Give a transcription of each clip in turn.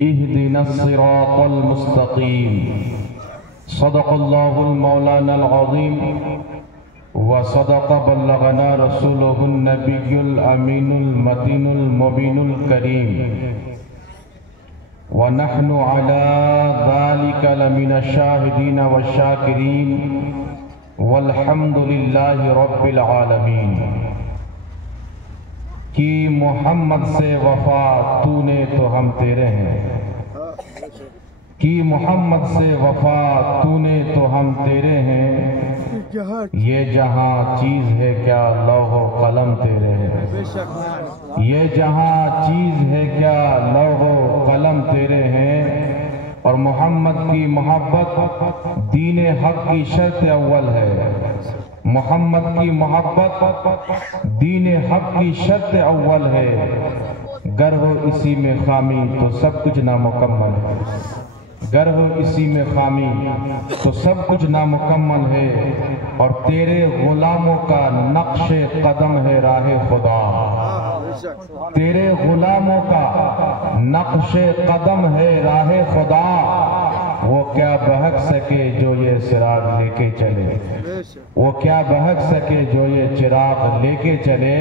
اهدنا الصراط المستقيم صدق الله المولانا العظيم وصدق بلغنا رسوله النبي الأمين المتين المبين الكريم ونحن على ذلك لمن الشاهدين والشاكرين والحمد لله رب العالمين کہ محمد سے وفا تو نے تو ہم تیرے ہیں، کہ محمد سے وفا تو نے تو ہم تیرے ہیں، یہ جہاں چیز ہے کیا لوح و قلم تیرے ہیں، یہ جہاں چیز ہے کیا لوح و قلم تیرے ہیں۔ اور محمد کی محبت دین حق کی شرط اول ہے، محمد کی محبت دین حق کی شرط اول ہے، گر ہو اسی میں خامی تو سب کچھ نامکمل ہے، گر ہو اسی میں خامی تو سب کچھ نامکمل ہے۔ اور تیرے غلاموں کا نقش قدم ہے راہ خدا، تیرے غلاموں کا نقش قدم ہے راہ خدا، وہ کیا بہک سکے جو یہ چراغ لے کے چلے، وہ کیا بہک سکے جو یہ چراغ لے کے چلے۔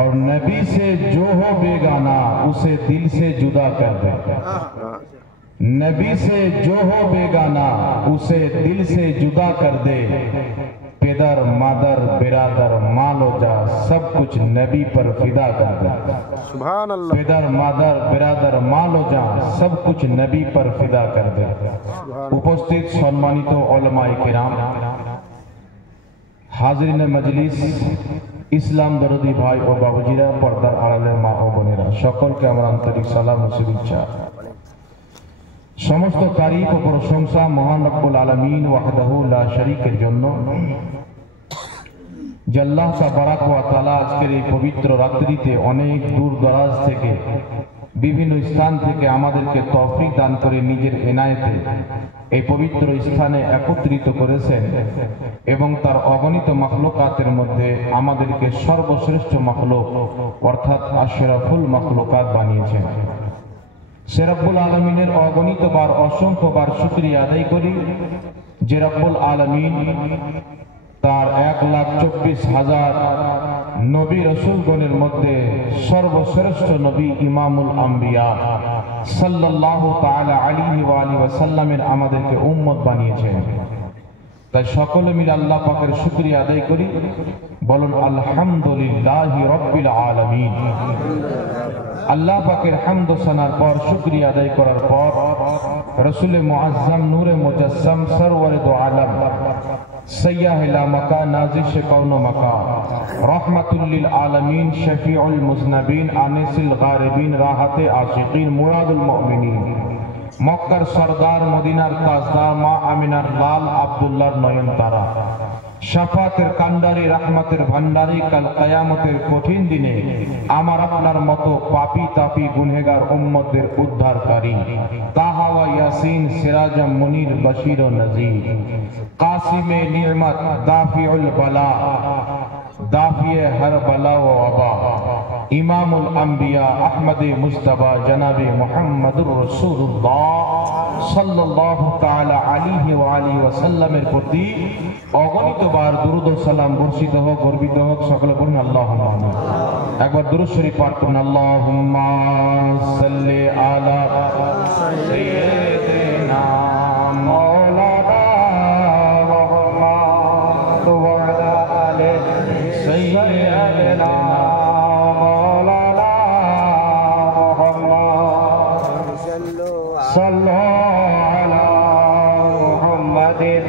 اور نبی سے جو ہو بیگانہ اسے دل سے جدا کر دے، نبی سے جو ہو بیگانہ اسے دل سے جدا کر دے، پدر مادر برادر مال و جا سب کچھ نبی پر فدا کر دے، سبحان اللہ، پدر مادر برادر مال و جا سب کچھ نبی پر فدا کر دے۔ উপস্থিত সম্মানিত উলামায়ে কেরাম, হাজরিনে মজলিস, ইসলাম দরদি ভাই ও বাবুজিরা, পর্দার আড়ালের মা ও বোনেরা, সকলকে আমার আন্তরিক সালাম ও শুভেচ্ছা। সমস্ত তারিফ ও প্রশংসা মহান রব্বুল আলামিন ওয়াহদাহু লা শরীকের জন্য, যে আল্লাহ তাবারাক ওয়া তাআলা আজকের এই পবিত্র রাত্রিতে অনেক দূর দরাজ থেকে বিভিন্ন স্থান থেকে আমাদেরকে তৌফিক দান করে নিজের এনায়েতে এই পবিত্র স্থানে একত্রিত করেছেন এবং তার অগণিত মাখলুকাতের মধ্যে আমাদেরকে সর্বশ্রেষ্ঠ মাখলুক অর্থাৎ আশরাফুল মাখলুকাত বানিয়েছেন। সে রব্বুল আলামিনের অগণিত বার অসংখ্য বার শুকরিয়া আদায় করি যে রব্বুল আলামিন তার 1,24,000 নবী রসুলগণের মধ্যে সর্বশ্রেষ্ঠ নবী ইমামুল আম্বিয়া সাল্লাল্লাহু তাআলা আলাইহি ওয়া আলিহি ওয়াসাল্লামের আমাদেরকে উম্মত বানিয়েছেন। তাই সকলে মিলে আল্লাহ পাকের শুকরিয়া আদায় করি, বলুন আলহামদুলিল্লাহি রাব্বিল আলামিন। আল্লাহ পাকের হামদ ও সানার পর শুকরিয়া আদায় করার পর রাসূল মুআজ্জম নূরে মুজাসসাম সরওয়ারে দো আলম سیاہ لا مکان نازش کون و مکان رحمت للعالمین شفیع المذنبین آنس الغاربین راحت عاشقین مراد المؤمنین মক্কার সরদার মদিনার তাজদার মা আমিনার লাল আব্দুল্লাহর নয়নতারা শাফাতের কান্ডারি রহমতের ভান্ডারি কাল কিয়ামতের কঠিন দিনে আমার আপনার মতো পাপী তাপী গুনহেগার উম্মতদের উদ্ধারকারী তাহা ওয়া ইয়াসিন সিরাজাম মুনির বশীর ও নযীর কাসিমে নি'মত দাফিউল বালা দাফিয়ে হর বালা ও ওবা ইমামুল আম্বিয়া আহমদ মুস্তাফা জনাবে মুহাম্মদুর রাসূলুল্লাহ সাল্লাল্লাহু তাআলা আলাইহি ওয়া আলিহি ওয়াসাল্লামের প্রতি অগণিত বার দুরূদ ও সালাম বর্ষিত হোক, গর্বিত হোক। সকলে বলুন আল্লাহুম্মা আমিন। একবার দুরূদ শরীফ পাঠ করুন, আল্লাহুম্মা সাল্লি আলা সাইয়্যিদিনা মাওলানা মুহাম্মদ ওয়া আলা আলি সাইয়্যিদিনা মাওলানা মুহাম্মদ সাল্লাল্লাহু আলা মুহাম্মাদিন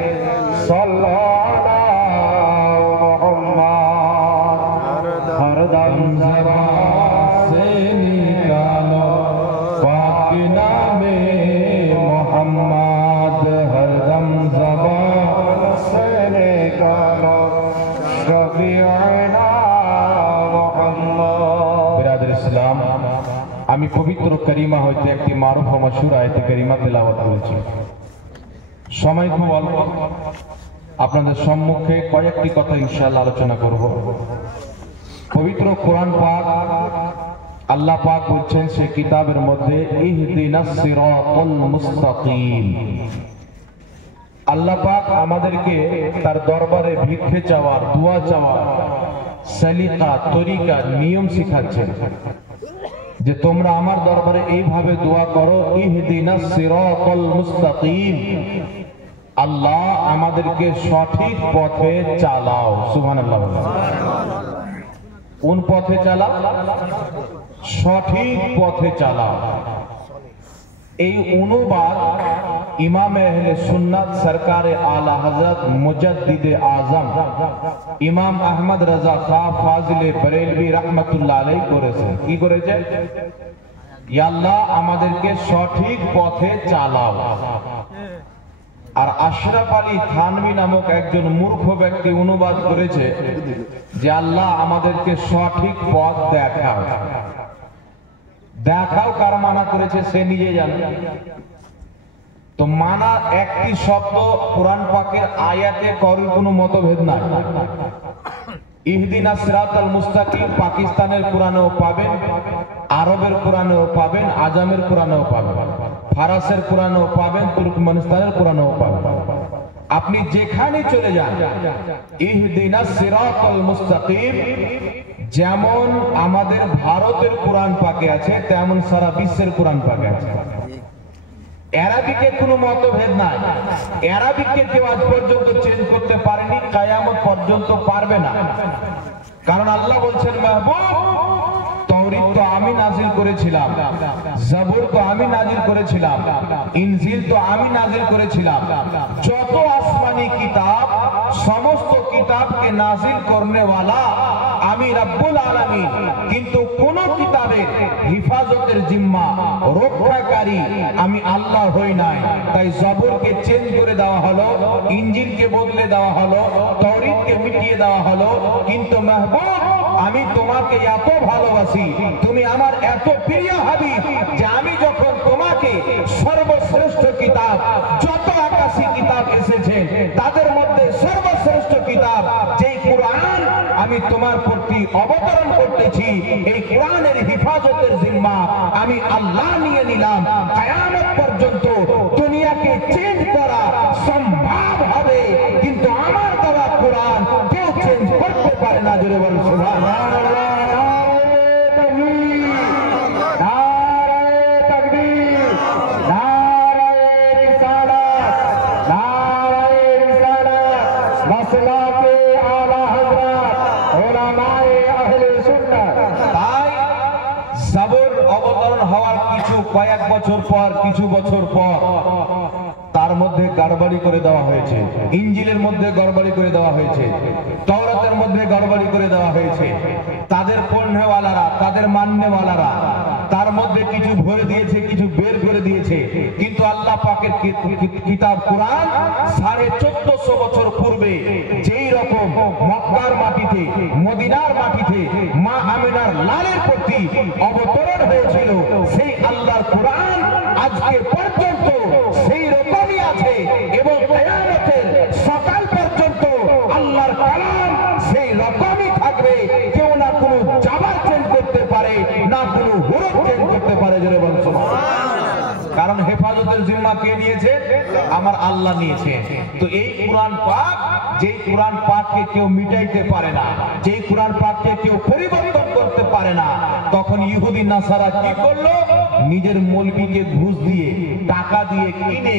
সাল্লাল্লাহু মুহাম্মদ হরদম ज़बान से निकालो पाक नामे मोहम्मद हरदम ज़बान से निकालो शफीअना मोहम्मद। बिरादर इस्लाम, আমি পবিত্র কারিমা হইতে একটি মারুফ ও মাশহুর আয়াতে কারিমা তেলাওয়াত করেছি। সময় খুব অল্প, আপনাদের সম্মুখে কয়েকটি কথা ইনশাআল্লাহ আলোচনা করব। পবিত্র কোরআন পাক আল্লাহ পাক বলছেন সে কিতাবের মধ্যে ইহদিনাস সিরাতাল মুস্তাকিম। আল্লাহ পাক আমাদেরকে তার দরবারে ভিক্ষে চাওয়ার, দোয়া চাওয়ার সলিকা, তরিকা, নিয়ম শিখাচ্ছেন যে তোমরা আমার দরবারে এইভাবে দোয়া করো, ইহদিনাস সিরাতাল মুস্তাকিম, আল্লাহ আমাদেরকে সঠিক পথে চালাও। সুবহানাল্লাহ। কোন পথে চালাও? সঠিক পথে চালাও। এই অনুবাদ ইমাম আহলে সুন্নাত সরকারে আলা হযরত মুজাদ্দিদে আজম ইমাম আহমদ রাজা খাঁ ফাজিলে বরেলভী রাহমাতুল্লাহ আলাইহি করেছেন। কি করেছে? ইয়া আল্লাহ আমাদেরকে সঠিক পথে চালাও। আর আশরাফ আলী থানভী নামক একজন মূর্খ ব্যক্তি অনুবাদ করেছে যে আল্লাহ আমাদেরকে সঠিক পথ দেখাও। দেখাও কার মানা করেছে সে নিজে জানে। তো মানা একটি শব্দ কোরআন পাকের আয়াতে কারোর কোনো মতভেদ নাই। ইহদিনাস সিরাতাল মুস্তাকিম পাকিস্তানের কোরআনেও পাবেন, আরবের কোরআনেও পাবেন, আজামের কোরআনেও পাবেন, ফারাসের কোরআনেও পাবেন, তুর্কমেনিস্তানের কোরআনেও পাবেন। আপনি যেখানে চলে যান ইহদিনাস সিরাতাল মুস্তাকিম যেমন আমাদের ভারতের কোরআন পাকে আছে তেমন সারা বিশ্বের কোরআন পাকে আছে। আরবিকে কোনো মতভেদ নাই। আরবিকে কেউ আজ পর্যন্ত চেঞ্জ করতে পারেনি, কিয়ামত পর্যন্ত পারবে না। কারণ আল্লাহ বলছেন মাহবুব তাওরাত তো আমি নাজিল করেছিলাম, জবুর তো আমি নাজিল করেছিলাম, ইনজিল তো আমি নাজিল করেছিলাম। যত আসমানি কিতাব সমস্ত কিতাবকে নাজিল করনে वाला আমি রব্বুল আলামিন। কিন্তু কোন কিতাবের হিফাজতের জিম্মা, রক্ষাকারী আমি আল্লাহ হই নাই। তাই জবুরকে চেঞ্জ করে দেওয়া হলো, ইনজিলকে বদলে দেওয়া হলো, তাওরাতকে মিটিয়ে দেওয়া হলো। কিন্তু মাহবুব আমি তোমাকে এত ভালোবাসি, তুমি আমার এত প্রিয় হাবিব যে আমি যখন তোমাকে সর্বশ্রেষ্ঠ কিতাব, যত আকাশী কিতাব এসেছে তাদের মধ্যে সর্বশ্রেষ্ঠ কিতাব যেই কোরআন আমি তোমার প্রতি অবতরণ করতেছি, এই কোরআনের হিফাজতের জিম্মা আমি আল্লাহ নিয়ে নিলাম। কিয়ামত পর্যন্ত দুনিয়াকে চেঞ্জ করা সম্ভব হবে, কিন্তু আমার দেওয়া কোরআন কেউ চেঞ্জ করতে পারে না। জোরে বলুন সুবহানাল্লাহ। কয়েক বছর পর, কিছু বছর পর তার মধ্যে গড়বড়ি করে দেওয়া হয়েছে। ইনজিলের মধ্যে গড়বড়ি করে দেওয়া হয়েছে, তাওরাতের মধ্যে গড়বড়ি করে দেওয়া হয়েছে। তাদের পড়নেওয়ালারা, তাদের মাননেওয়ালারা তার মধ্যে কিছু ভরে দিয়েছে, কিছু বের করে দিয়েছে। কিন্তু আল্লাহ পাকের কিতাব কোরআন 1450 বছর পূর্বে যেই রকম মক্কার মাটিতে, মদিনার মাটিতে মা আমিনার লালের প্রতি অবতরণ হয়েছিল, সেই আল্লাহর কোরআন আজকে পর্যন্ত সেই রকমই আছে এবং কিয়ামতের সকাল পর্যন্ত আল্লাহর কালাম সেই রকমই থাকবে। কেউ না কোনো জাবার চেঞ্জ করতে পারে, না কোনো হুরুফ চেঞ্জ করতে পারে। জোরে বলুন সুবহানাল্লাহ। কারণ হেফাজতের জিম্মা কে নিয়েছে? আমার আল্লাহ নিয়েছে। তো এই কোরআন পাক, যেই কোরআন পাককে কেউ মিটাইতে পারে না, যেই কোরআন পাককে কেউ পরিবর্তন করতে পারে না, তখন ইহুদি নাসারা কি করলো? নিজের মৌলবীকে ঘুষ দিয়ে, টাকা দিয়ে কিনে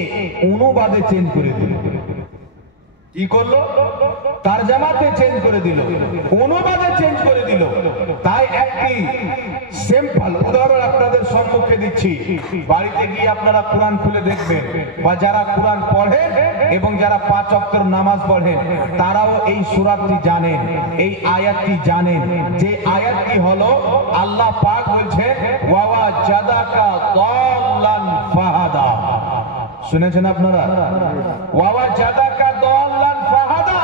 অনুবাদে চেঞ্জ করে দিল। কি করলো? তরজমাতে চেঞ্জ করে দিল, অনুবাদে চেঞ্জ করে দিল। তাই একটি সিম্পল উদাহরণ আপনাদের সম্মুখে দিচ্ছি। বাড়িতে গিয়ে আপনারা কোরআন খুলে দেখবেন, বা যারা কোরআন পড়েন এবং যারা 5 ওয়াক্তের নামাজ পড়েন তারাও এই সূরাটি জানেন, এই আয়াতটি জানেন। যে আয়াতটি হলো আল্লাহ পাক বলছেন ওয়া জাদাকা দাল্লান ফাহাদা। শুনেছেন আপনারা? ওয়া জাদাকা দাল্লান ফাহাদা।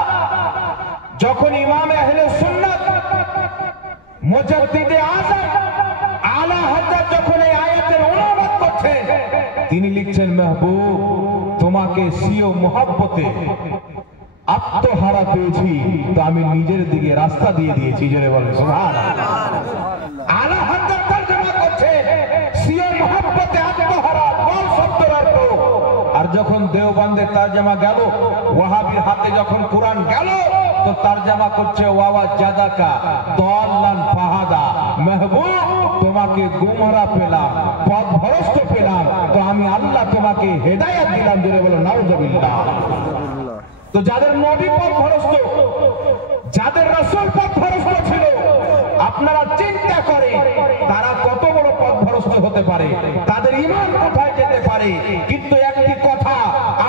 যখন ইমাম আহলে সুন্নাত মুজাদ্দিদে আযম আলা হযরত যখন এই আয়াতের অনুবাদ করছেন, তিনি লিখছেন মাহবুব তোমাকে সিও মোহাব্বতে আত্মহারা পেয়েছি, তো আমি নিজের দিকে রাস্তা দিয়ে দিয়েছি। জোরে বলেন সুবহানাল্লাহ। আলা হযরত যখন দেওবন্দের তরজমা গেল, ওয়াহাবির হাতে যখন কোরআন গেল, তো তরজমা করছে ওয়াওয়া জাদাকা দাল্লান ফাহাদা, মাহবুব তোমাকে গুমরা পেলাম, পথভ্রষ্ট পেলাম, তো আমি আল্লাহ তোমাকে হেদায়েত দিলাম। জোরে বলো নাউজুবিল্লাহ। তো যাদের নবী পথভ্রষ্ট, যাদের রাসূল পথভ্রষ্ট ছিল, আপনারা চিন্তা করেন তারা কত বড় পথভ্রষ্ট হতে পারে, তাদের ঈমান কোথায় যেতে পারে। কিন্তু একটি কথা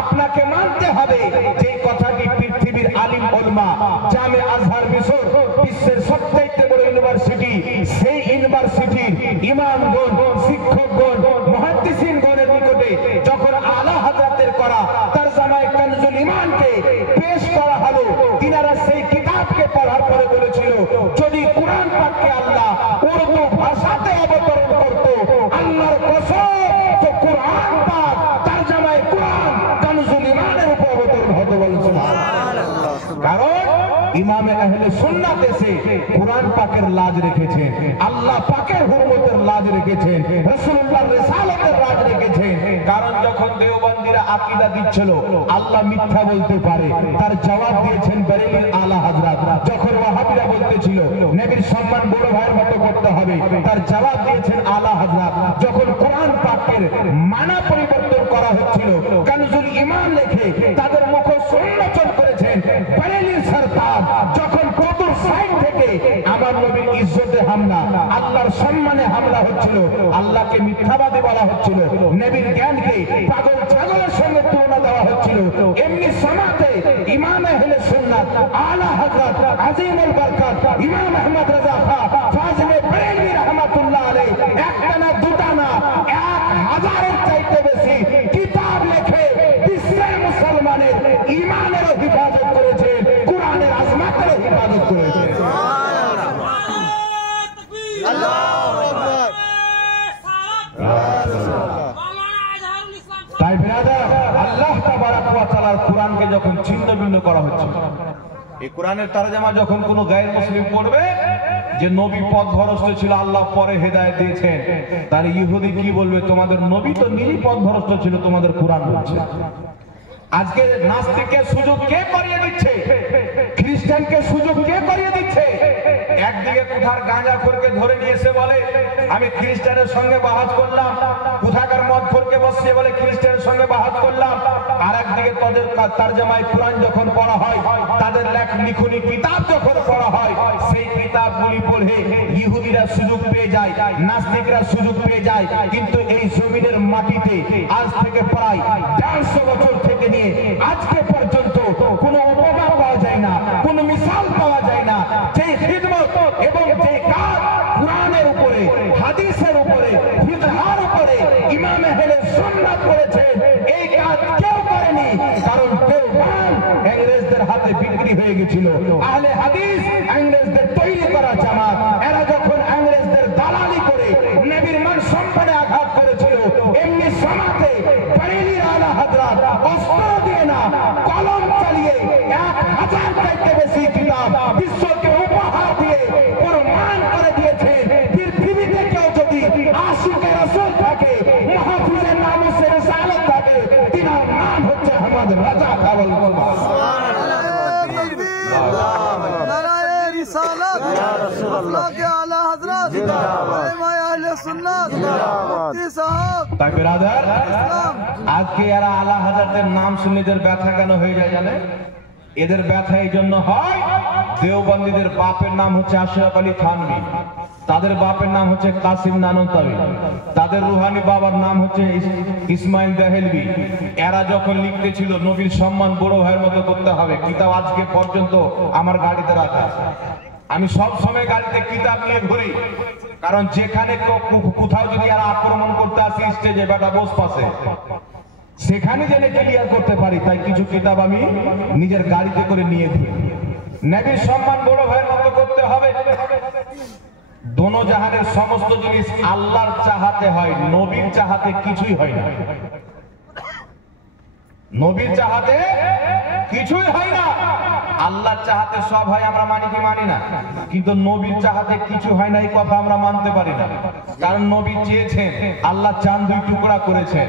আপনাকে মানতে হবে, যে কথাটি পৃথিবীর আলিম উলামা, জামে আজহার মিশর বিশ্বের সবচেয়ে বড় ইউনিভার্সিটি, সেই ইউনিভার্সিটির ইমামগণ, শিক্ষকগণ, মুহাদ্দিসিনগণের নিকটে যখন আলা হযরতের করা তরজমায়ে কানজুল ঈমানকে পেশ করা হলো, তিনারা সেই কিতাবকে পড়ার পরে বলেছিল, যদি কোরআন পাককে আল্লাহ উর্দু ভাষাতে অবতরণ করত, আল্লাহর কসম, তো কোরআন পাক তরজমায়ে কোরআন কানজুল ঈমানের উপর অবতরণ হতে বলেছিল। কারণ ইমামে আহলে সুন্নাত এসে কোরআন পাকের লাজ রেখেছেন, আল্লাহ পাকের হুরমতের লাজ রেখেছেন, রাসূলুল্লাহর রিসালাতের লাজ রেখেছেন। কারণ যখন দেওবন্দিরা আকীদা দিচ্ছিল আল্লাহ মিথ্যা বলতে পারে, তার জবাব দিয়েছেন বেরেলির আলা হযরত। যখন ওয়াহাবিরা বলতেছিল নবীর সম্মান বড় ভাইয়ের মতো করতে হবে, তার জবাব দিয়েছেন আলা হযরত। যখন কোরআন পাকের মানা পরিবর্তন করা হচ্ছিল, কানজুল ঈমান লিখে তাদের মুখ উন্মোচন করেছেন বেরেলির সরকার। যখন চতুর সাইড থেকে আমার নবীর ইজ্জতে হামলা, আল্লাহর সম্মানে হামলা হচ্ছিল, আল্লাহকে মিথ্যাবাদী বলা হচ্ছিল, নবীর জ্ঞানকে পাগল ছাগলের সঙ্গে তুলনা দেওয়া হচ্ছিল, এমনি সমাতে ইমাম আহলে সুন্নাত আলা হযরত আজিমুল বরকত ইমাম আহমদ রাজা খাঁ ফাজিলে বেরেলভী রাহমাতুল্লাহ আলাইহি একটা না দুটা না 1000-এর চাইতে বেশি কিতাব লিখে বিশ্বের মুসলমানের ঈমানের হিফাজত করেছে, কোরআনের আজমাতের হিফাজত করেছে। তাই বিরাদার, আল্লাহ তাবারাক ওয়া তাআলার কোরআনকে যখন ছিন্ন ভিন্ন করা হচ্ছে, এই কোরআনের তরজমা যখন কোনো গায়ের মুসলিম পড়বে যে নবী পথভ্রষ্ট ছিল, আল্লাহ পরে হেদায়েত দিয়েছেন, তার ইহুদি কি বলবে, তোমাদের নবী তো নিজেই পথভ্রষ্ট ছিল, তোমাদের কোরআন বলছে। আজকে নাস্তিকের সুযোগ কে করিয়ে দিচ্ছে, খ্রিস্টানকে সুযোগ কে করিয়ে দিচ্ছে। একদিকে কোথার গাঁজাখোরকে ধরে নিয়ে এসে বলে আমি খ্রিস্টানের সঙ্গে বাহাজ করলাম, কোথাকার মদখোরকে বসিয়ে বলে খ্রিস্টানের সঙ্গে বাহাজ করলাম। আর একদিকে তাদের তরজমায়ে কোরআন যখন পড়া হয়, তাদের লিখনি কিতাব যখন পড়া হয়, সেই কিতাবগুলি পড়ে ইহুদিরা সুযোগ পেয়ে যায়, নাস্তিকরা সুযোগ পেয়ে যায়। কিন্তু এই জমিনের মাটিতে আজ থেকে প্রায় 150 বছর থেকে নিয়ে আজকে পর্যন্ত কোনো উপমা পাওয়া যায় না, কোনো মিসাল পাওয়া যায় না, যে খিদমত এবং যে কাজ কোরআনের উপরে, হাদিসের উপরে, ফিকহের উপরে ইমাম আহলে সুন্নাত করেছেন, এই কাজ কেউ করেনি। কারণ দেওবন্দ ইংরেজদের হাতে বিক্রি হয়ে গেছিল। আহলে হাদিস ইংরেজদের তৈরি করা জামাত, এরা যখন ইংরেজদের দালালি করে নবীর মান সম্মানে আঘাত করেছিল, এমনি সমাতে বেরেলির আলা হযরত অস্ত্র দিয়ে না, কলম চালিয়ে 1000 চাইতে বেশি কিতাব বিশ্বকে উপহার দিয়ে প্রমাণ করে দিয়েছেন। পৃথিবীতে কেউ যদি আশিকে রাসূল থাকে, মুহাফিজের নামুসে রিসালাত থাকে, তিনার নাম হচ্ছে আহমদ রাজা খাঁ। আজকে এরা আলা হযরতের নাম শুনে এদের ব্যথা কেন হয়ে যায় জানে? এদের ব্যথা এই জন্য হয়, দেওবন্দীদের বাপের নাম হচ্ছে আশরাফ আলী থানভী, তাদের বাপের নাম হচ্ছে কাসিম নানতাবী, তাদের রুহানি বাবার নাম হচ্ছে ইসমাইল দেহলভী। এরা যখন লিখতেছিল নবীর সম্মান বড় ভাইয়ের মতো করতে হবে, কিতাব আজকে পর্যন্ত আমার গাড়িতে রাখা আছে। আমি সব সময় গাড়িতে কিতাব নিয়ে ঘুরি, কারণ যেখানে কোথাও যদি এরা আক্রমণ করতে আসে স্টেজে বেটা বস পাশে, সেখানে জেনে ক্লিয়ার করতে পারি। তাই কিছু কিতাব আমি নিজের গাড়িতে করে নিয়ে ঘুরি। নবীর সম্মান বড় ভাইয়ের মতো করতে হবে। দোনো জাহানের সমস্ত জিনিস আল্লাহর চাহাতে হয়, নবীর চাহাতে কিছুই হয় না। নবীর চাহাতে কিছুই হয় না, আল্লাহর চাহাতে সব হয়। আমরা মানি কি মানি না? কিন্তু নবীর চাহাতে কিছু হয় না, এই কথা আমরা মানতে পারি না। কারণ নবী চেয়েছেন, আল্লাহ চাঁদ দুই টুকরা করেছেন।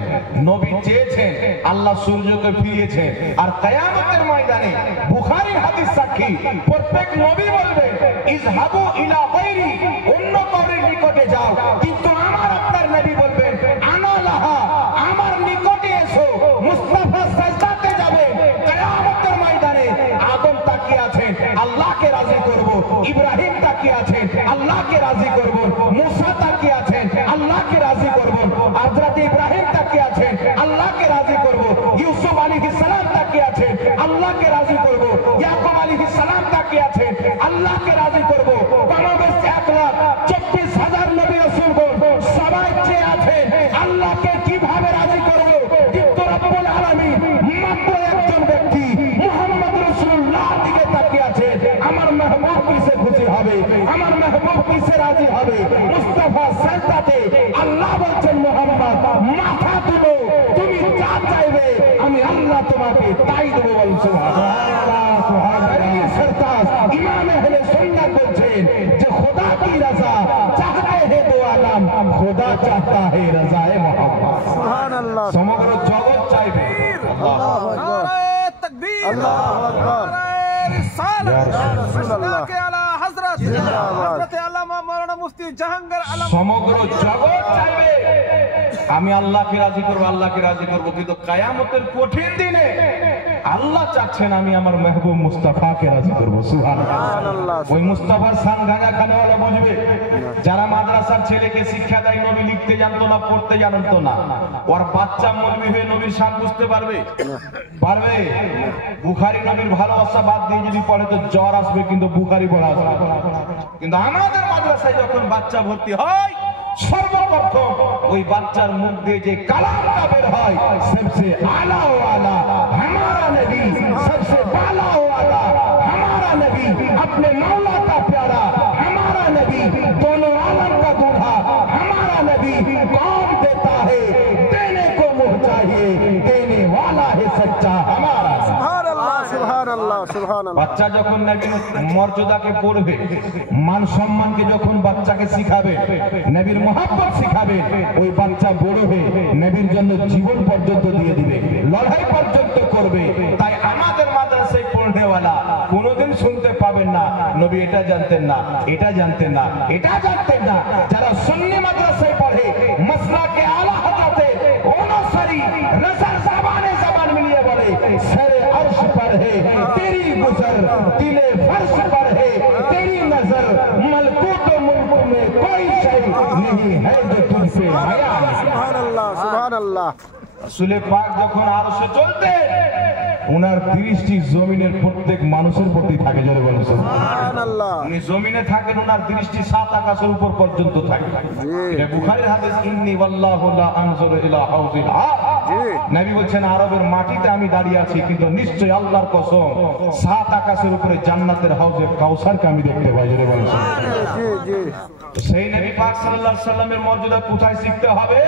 নবী চেয়েছেন, আল্লাহ সূর্যকে ফিরিয়েছেন। আর কিয়ামতের ময়দানে বুখারীর হাদিস সাক্ষী, প্রত্যেক নবী বলবেন ইযহাবু ইলা গায়রি, অন্য কবরের নিকটে যাও। কিন্তু আমার আপনার নবী বলবেন আনা লাহা, আমার নিকটে এসো। মুস্তাফা সাজদাতে যাবে, কিয়ামতের ময়দানে আদম তাকিয়ে আছেন, আল্লাহকে রাজি করব। ইব্রাহিম তাকিয়ে আছেন, আল্লাহকে রাজি করব। মুসা তাকিয়ে আছেন, আল্লাহকে রাজি করব। হযরত ইব্রাহিম তাকিয়ে আছেন, আল্লাহকে রাজি করব। ইউসুফ আলাইহিস সালাম তাকিয়ে আছেন, আল্লাহকে রাজি করব। ইয়াকুব আলাইহিস সালাম তাকিয়ে আছেন, আল্লাহকে রাজি করব। কমবেশ 1,24,000 নবী রাসূলগণ সবাই চেয়ে আছেন আল্লাহকে কিভাবে রাজি করব। কিন্তু রব্বুল আলামিন মাত্র একজন ব্যক্তি মুহাম্মদ রাসূলুল্লাহ দিকে তাকিয়ে আছে, আমার মেহবুব কিসে খুশি হবে, আমার মেহবুব কিসে রাজি হবে। মুস্তাফা সাজদাতে আল্লাহ বলছেন মুহাম্মদ মাথা তুলো, তুমি যা চাইবে আমি আল্লাহ তোমাকে তাই দেব। বল সুবহানাল্লাহ সুবহানাল্লাহ। সরতাজ ইমাম আহলে সুন্নাত বলছেন যে খোদা কি রাজা চাহতে হে দো আলম, খোদা চাহতা হে রাজায়ে মুহাম্মদ। সুবহানাল্লাহ। সমগ্র জগৎ চাইবে। আল্লাহু আকবার, নারে তাকবীর, আল্লাহু আকবার, নারে রিসালাত, রাসূলুল্লাহ কে আলা হযরত হযরত আল্লামা মাওলানা মুফতি জাহাঙ্গীর আলম। সমগ্র জগৎ চাইবে আমি আল্লাহকে রাজি করব, আল্লাহকে রাজি করব। কিন্তু কিয়ামতের কঠিন দিনে আল্লাহ চাচ্ছেন আমি আমার মেহবুব মুস্তাফাকে রাজি করব। সুবহানাল্লাহ। ওই মুস্তাফার শান গাঁজা খানেওয়ালা বুঝবে। যারা মাদ্রাসার ছেলেকে শিক্ষা দেয় নবী লিখতে জানতো না, পড়তে জানতো না, ওর বাচ্চা মৌলবি হয়ে নবীর শান বুঝতে পারবে? পারবে? বুখারী নবীর ভালোবাসা বাদ দিয়ে যদি পড়ে তো জ্বর আসবে, কিন্তু বুখারী পড়া আসবে। কিন্তু আমাদের মাদ্রাসায় যখন বাচ্চা ভর্তি হয় সর্বপ্রথম ওই বাচ্চার মুখ দিয়ে যে কালামটা বের হয়, সবসে আলা ওয়ালা हमारा नबी, सबसे बाला वाला हमारा नबी, अपने मौला का प्यारा हमारा नबी, दोनों आलम का दूल्हा हमारा नबी। कौन देता है देने को मुँह चाहिए, देने वाला है सच्चा हमारा। सुभान अल्लाह सुभान अल्लाह। বাচ্চা যখন নবীর মর্যাদাকে পড়বে, মান সম্মানকে যখন বাচ্চাকে শিখাবে, নবীর মহব্বত শিখাবে, ওই বাচ্চা বড় হয়ে নবীর জন্য জীবন পর্যন্ত দিয়ে দিবে, লড়াই পর্যন্ত করবে। তাই আমাদের মাদ্রাসায় পড়নেওয়ালা কোনোদিন শুনতে পাবেন না নবী এটা জানতেন না, এটা জানতেন না, এটা জানতেন না। যারা সুন্নি মাদ্রাসায় পড়ে মাসলাকে আলা হযরতে অনুসারী রসুল জবানে জবান মিলিয়ে বলে সরে अर्श पर है तेरी गुजर, दिले फर्श पर है तेरी नजर, मलकूत मुल्क में कोई शय नहीं है जो तुझसे हया। सुभान अल्लाह सुभान अल्लाह। रसूल पाक যখন আরশে চলতেন উনার দৃষ্টি জমিনের প্রত্যেক মানুষের প্রতি থাকে। জোরে বলেন সুবহানাল্লাহ। উনি জমিনে থাকেন, উনার দৃষ্টি সাত আকাশের উপর পর্যন্ত থাকে। এটা বুখারীর হাদিস, ইন্নী ওয়াল্লাহু লা আনজুরু ইলা হাউজিল আরব। নবী বলেন আরবের মাটিতে আমি দাঁড়িয়ে আছি, কিন্তু নিশ্চয়ই আল্লাহর কসম সাত আকাশের উপরে জান্নাতের হাউজে কাউসারকে আমি দেখতে পাই। জোরে বলেন সুবহানাল্লাহ। জি জি। সেই নবী পাক সাল্লাল্লাহু আলাইহি সাল্লামের মর্যাদা কোথায় শিখতে হবে?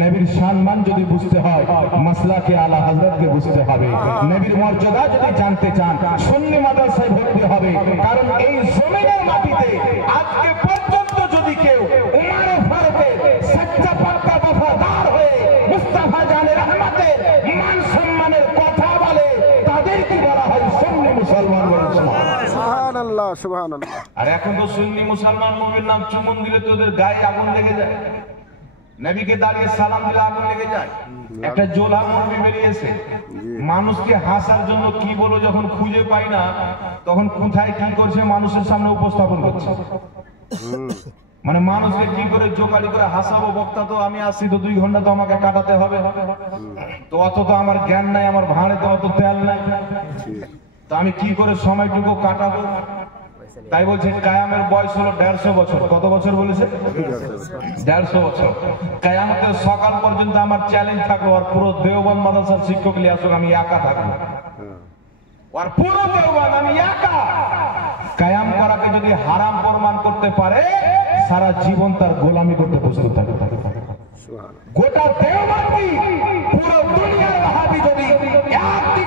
নবীর সম্মান যদি বুঝতে হয় মাসলাকে আলা হযরতকে বুঝতে হবে। নবীর মর্যাদা যদি জানতে চান সুন্নি মাদ্রাসায় ভর্তি হবে। কারণ এই জমিনের মাটিতে আজকে পর্যন্ত যদি কেউ উমর ফারুকের সচ্চা পাক্কা वफादार হয়ে মুস্তাফা জানে রহমতের মান সম্মানের কথা বলে, তাদের কি বলা হয়? সুন্নি মুসলমান। বলেন সুবহানাল্লাহ সুবহানাল্লাহ। আর এখন তো সুন্নি মুসলমান নবীর নাম চুমন দিলে তো ওদের গায়ে আগুন লেগে যায়, নবীকে দাঁড়িয়ে সালাম দিলে আগুন লেগে যায়। একটা জোলা মৌলবি বেরিয়েছে, মানুষকে হাসার জন্য কি বলো যখন খুঁজে পাই না তখন কোথায় কি করছে মানুষের সামনে উপস্থাপন করছে। মানে মানুষকে কি করে জোকালি করে হাসাবো, বক্তা তো আমি আসছি তো 2 ঘন্টা তো আমাকে কাটাতে হবে, তো অত তো আমার জ্ঞান নাই, আমার ভাঁড়ে তো অত তেল নাই, তো আমি কি করে সময়টুকু কাটাবো? তাই বলছে কায়ামের বয়স হলো 150 বছর। কত বছর বলেছে? 150 বছর। কায়ামতের সকাল পর্যন্ত আমার চ্যালেঞ্জ থাকলো, আর পুরো দেওবন্দ মাদ্রাসার শিক্ষক নিয়ে আসুক, আমি একা থাকবো, আর পুরো দেওবন্দ আমি একা। কায়াম করাকে যদি হারাম প্রমাণ করতে পারে সারা জীবন তার গোলামি করতে প্রস্তুত থাকবে। গোটা দেওবন্দি পুরো দুনিয়ার ওয়াহাবি যদি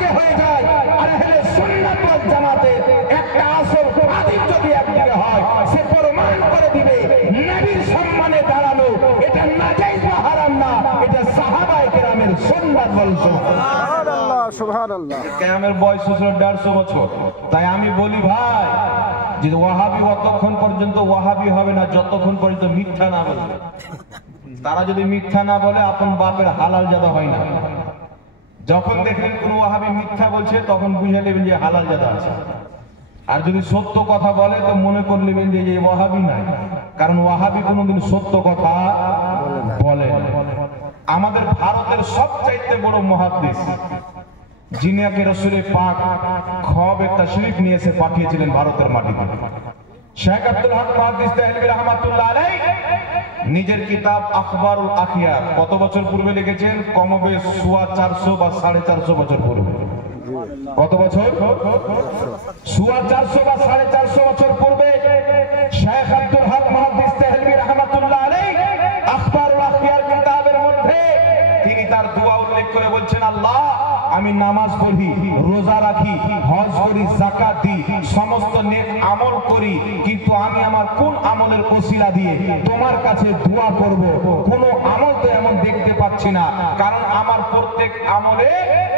একদিকে হয়ে যায়, আর আহলে সুন্নাত ওয়াল জামাতের একটা আসল খাদিম যদি একদিকে হয়, সে প্রমাণ করে দিবে নবীর সম্মানে দাঁড়ানো এটা নাজায়েজ বা হারাম না, এটা সাহাবায়ে কেরামের সুন্নাত ওয়াল সুবহানাল্লাহ সুবহানাল্লাহ। কিয়ামের বয়স ছিল 150 বছর। তাই আমি বলি ভাই, যে ওয়াহাবি অতক্ষণ পর্যন্ত ওয়াহাবি হবে না যতক্ষণ পর্যন্ত মিথ্যা না বলবে। তারা যদি মিথ্যা না বলে আপন বাপের হালাল জাদা হয় না। যখন দেখলেন কোন ওয়াহাবি মিথ্যা বলছে তখন বুঝে নেবেন যে হালাল জাদা আছে। আর যদি সত্য কথা বলে তো মনে করে নেবেন যে এই ওয়াহাবি নাই, কারণ ওয়াহাবি কোনোদিন সত্য কথা বলে না। আমাদের ভারতের সবচাইতে বড় মুহাদ্দিস, যিনি আগে রাসূল পাক খবে তাশরীফ নিয়ে এসে পাঠিয়েছিলেন ভারতের মাটিতে, শেখ আব্দুল হক মুহাদ্দিস দেহলভী রাহমাতুল্লাহ আলাইহি নিজের কিতাব আখবারুল আখিয়ার কত বছর পূর্বে লিখেছেন? কমবেশ 450 বা 450 বছর পূর্বে। কত বছর? 450 বা 450 বছর পূর্বে শেখ আব্দুল হক মুহাদ্দিস দেহলভী রাহমাতুল্লাহ আলাইহি আখবারুল আখিয়ার কিতাবের মধ্যে তিনি তার দোয়া উল্লেখ করে বলছেন, আল্লাহ আমি নামাজ পড়ি, রোজা রাখি, হজ করি, যাকাত দিই, সমস্ত নেক আমল করি, কিন্তু আমি আমার কোন আমলের ওসিলা দিয়ে তোমার কাছে দোয়া করব? কোন আমল তো এমন দেখতে পাচ্ছি না, কারণ আমার প্রত্যেক আমলে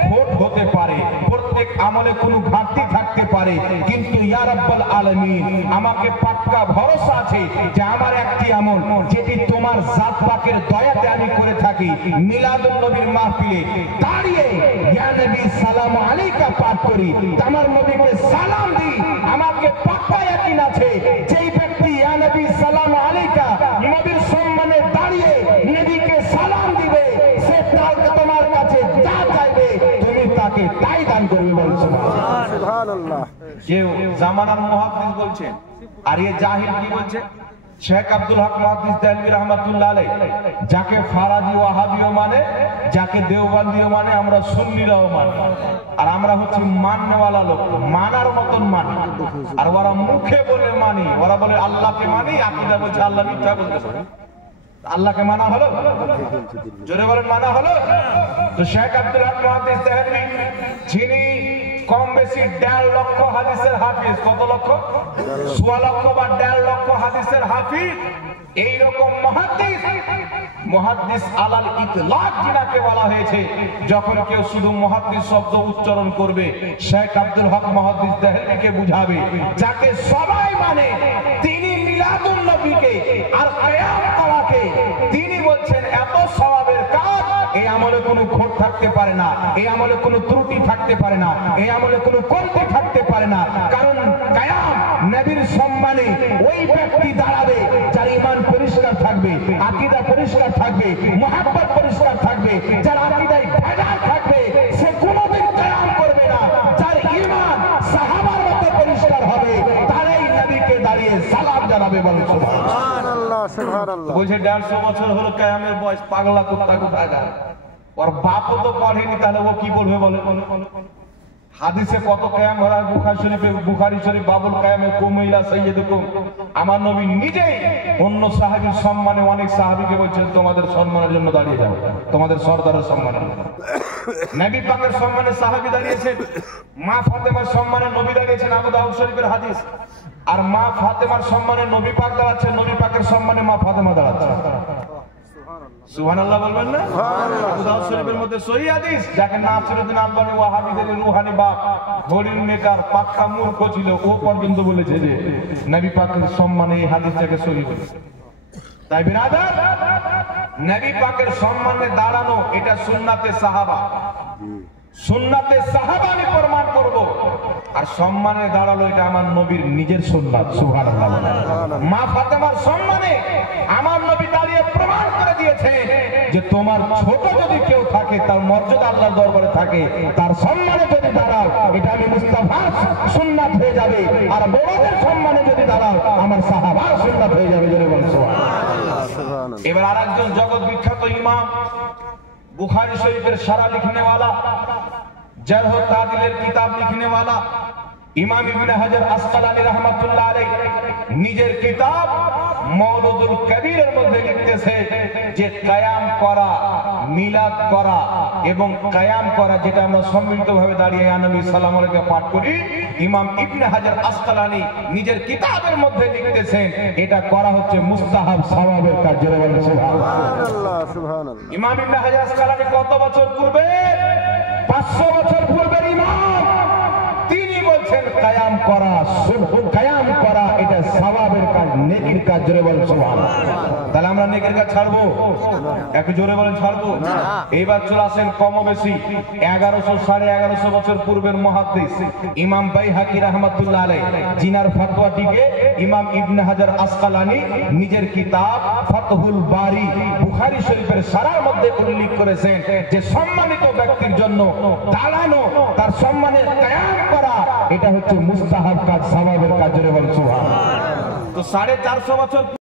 খোট হতে পারে, প্রত্যেক আমলে কোনো ঘাটতি থাকতে পারে, কিন্তু ইয়া রাব্বুল আলামিন আমাকে পাক্কা ভরসা আছে যে আমার একটি আমল যেটি তোমার জাত পাকের দয়াতে আমি করে থাকি, মিলাদুন নবীর মাহফিলে দাঁড়িয়ে ইয়া নবী সালাম আলাইকা পাঠ করি, আমার নবীকে সালাম দিই, আমাকে পাক্কা ইয়াকিন আছে যেই ব্যক্তি ইয়া নবী সালাম আলাইকা নবীর সম্মানে দাঁড়িয়ে নবীকে সালাম দিবে, সে তোমার কাছে যা চাইবে তুমি তাকে তাই দান করবে। বলুন সুবহানাল্লাহ। কেউ জামানার মুহাদ্দিস বলছেন, আর এই জাহিল কি বলছে? শেখ আব্দুল হক মুহাদ্দিস দেহলভী রাহমাতুল্লাহ আলাইহি যাকে ফারাজি ওয়াহাবিও মানে, যাকে দেওবন্দিও মানে, আমরা সুন্নিরাও মানে, আর আমরা হচ্ছে মাননেওয়ালা লোক, মানার মতন মানি। আর ওরা মুখে বলে মানি, ওরা বলে আল্লাহকে মানি, আকীদা বলছে আল্লাহ মিথ্যা বলতেছে। আল্লাহকে মানা হলো? জোরে বলেন মানা হলো? তো শেখ আব্দুল হক মুহাদ্দিস দেহলভী যিনি কম বেশি 1.5 লক্ষ হাদিসের হাফিজ, কত লক্ষ? 1.5 লক্ষ বা 1.5 লক্ষ হাদিসের হাফিজ, এইরকম মুহাদ্দিস আলাল ইতলাক যিনাকে বলা হয়েছে, যখন কেউ শুধু মুহাদ্দিস শব্দ উচ্চারণ করবে শেখ আব্দুল হক মুহাদ্দিস দেহলভীকে বুঝাবে, যাকে সবাই মানে, তিনি মিলাদুন নবীকে আর কিয়াম করাকে তিনি বলছেন এত সওয়াবের কাজ, এই আমলে কোনো খোট থাকতে পারে না, এই আমলে কোনো ত্রুটি থাকতে পারে না, এই আমলে কোনো কমতি থাকতে পারে না, কারণ কিয়াম নবীর সম্মানে ওই ব্যক্তি দাঁড়াবে যার ঈমান পরিষ্কার থাকবে, আকীদা পরিষ্কার থাকবে, মুহাব্বত পরিষ্কার থাকবে, যার আকীদায় ভেজাল থাকবে সে কোনোদিন কিয়াম করবে না, যার ঈমান সাহাবার মতো পরিষ্কার হবে তারাই নবীকে দাঁড়িয়ে সালাম জানাবে। বলুন সুবহানাল্লাহ সুবহানাল্লাহ। বলছে 150 বছর হলো কিয়ামের বয়স, পাগলা কুত্তা কোথাকার, ওর বাপও তো পড়েনি, তাহলে ও কি বলবে বলে? হাদিসে কত কিয়াম হয়, বুখারী শরীফ বাবুল কিয়ামে কুমাইলা সাইয়্যিদুকুম, আমার নবী নিজেই অন্য সাহাবীর সম্মানে অনেক সাহাবীকে বলছেন তোমাদের সম্মানের জন্য দাঁড়িয়ে যাও, তোমাদের সরদারের সম্মানে। নবী পাকের সম্মানে সাহাবী দাঁড়িয়েছেন, মা ফাতেমার সম্মানে নবী দাঁড়িয়েছেন, আবু দাউদ শরীফের হাদিস। আর মা ফাতেমার সম্মানে নবী পাক দাঁড়াচ্ছেন, নবী পাকের সম্মানে মা ফাতেমা দাঁড়াচ্ছেন। সুবহানাল্লাহ বলবেন না? আবু দাউদ শরীফের মধ্যে সহিহ হাদিস, যাকে নাসিরউদ্দিন আলবানী ওয়াহাবিদের রুহানি বাপ, ঘড়ির মেকার, পাক্কা মূর্খ ছিল, ও পর্যন্ত বলেছে যে নবী পাকের সম্মানে এই হাদিসটাকে সহিহ বলেছে। তাই বিরাদার, নবী পাকের সম্মানে দাঁড়ানো এটা সুন্নাতে সাহাবা, সুন্নাতে সাহাবা আমি প্রমাণ করব। আর সম্মানে দাঁড়ালো এটা আমার নবীর নিজের সুন্নাত। সুবহানাল্লাহ। মা ফাতেমার সম্মানে আমার নবী দাঁড়িয়ে প্রমাণ করে দিয়েছে যে তোমার ছোট যদি কেউ থাকে তার মর্যাদা আল্লাহর দরবারে থাকে, তার সম্মানে যদি দাঁড়াও এটা আমি মুস্তাফার সুন্নাত হয়ে যাবে, আর বড়দের সম্মানে যদি দাঁড়াও আমার সাহাবার সুন্নাত হয়ে যাবে। জোরে বলুন সুবহানাল্লাহ। এবার আরেকজন জগৎ বিখ্যাত ইমাম, बुखारी शरीफের সারা লিখনে वाला, जरह तादिलेर किताब लिखने वाला इमाम इब्ने हजर अस्कलानी रहमतुल्लाह अलैह নিজের কিতাব মওলুদুল কবিরের মধ্যে লিখতেছে যে কায়াম করা, মিলাদ করা এবং কায়াম করা, যেটা আমরা সম্মিলিতভাবে দাঁড়িয়ে ইয়া নবী সাল্লাল্লাহু আলাইহি ওয়া সাল্লাম পাঠ করি, ইমাম ইবনে হাজার আসকালানী নিজের কিতাবের মধ্যে লিখতেছেন এটা করা হচ্ছে মুস্তাহাব সওয়াবের কাজ। জোরে বলেন সুবহানাল্লাহ, সুবহানাল্লাহ। ইমাম ইবনে হাজার আসকালানী কত বছর পূর্বে? 500 বছর পূর্বের ইমাম। তিনি বলছেন কায়াম করা, কায়াম করা এটা সওয়াবের কাজ, নেকির কাজ। জোরে বলেন সুবহানাল্লাহ। তাহলে আমরা নেকির কাজ ছাড়বো? একটু জোরে বলেন ছাড়বো? এইবার চলে আসেন কম বেশি 1100 1150 বছর পূর্বের মুহাদ্দিস ইমাম বাইহাকি রাহমাতুল্লাহ আলাইহি, জিনার ফতোয়াটিকে ইমাম ইবনে হাজার আসকালানী নিজের কিতাব ফাতহুল বারি বুখারী শরীফের সারার মধ্যে উল্লেখ করেছেন যে সম্মানিত ব্যক্তির জন্য দাঁড়ানো, তার সম্মানে কায়াম করা এটা হচ্ছে মুস্তাহাব কাজ, সওয়াবের কাজ। জোরে বলেন সুবহানাল্লাহ। তো 450 বছর